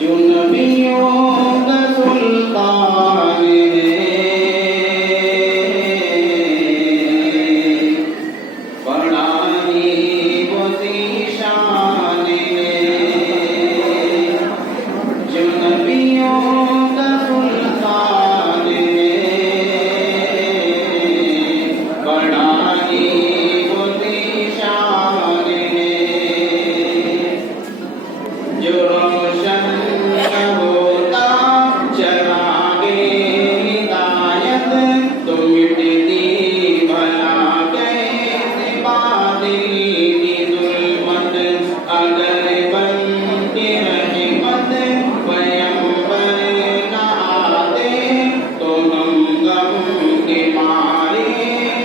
जो नबियों का सुल्तान है, बड़ा ही वसी शान है। जो नबियों का सुल्तान है, बड़ा ही वसी शान है। जो रोशन होता चरागे हिदायत, तो मिटती भला कैसे बादल की जुल्मत। अगर बनती रहमत पैगंबर न आते, तो हम गम के मारे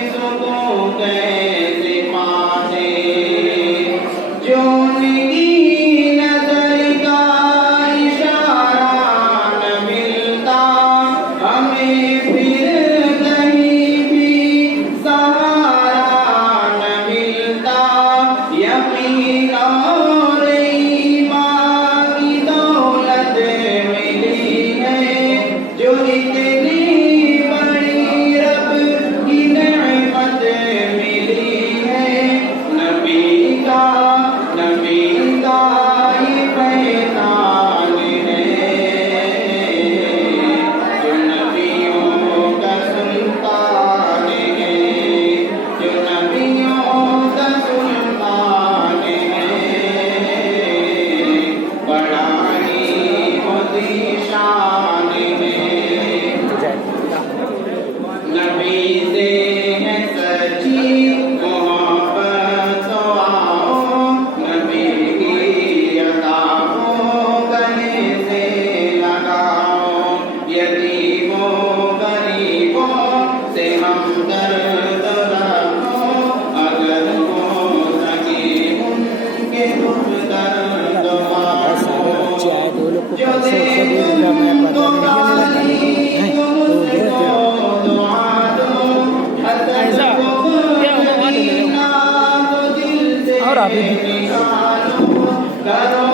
सुकून कैसे पाते। जो उनकी नजर का इशारा न मिलता, हमें फिर कहीं भी सहारा न मिलता। यकीन और ईमान की दौलत मिली है, जो इतनी बड़ी रब की नेमत मिली है। नबी का ये पैगाम है, जो नबियों का सुल्तान है, जो नबियों का सुल्तान है, बड़ा ही वसी शान है। नबी से है सच्ची मोहब्बत, तो आओ नबी की अताओं गले से लगाओ। यतीमों गरीबों से हमदर्द रखो, अगर हो सके उनके दुख दर्द मानो। जो दे तुमको गाली तुमको दुआ दो, हसद को कहीं ना तो दिल से निकालो। करो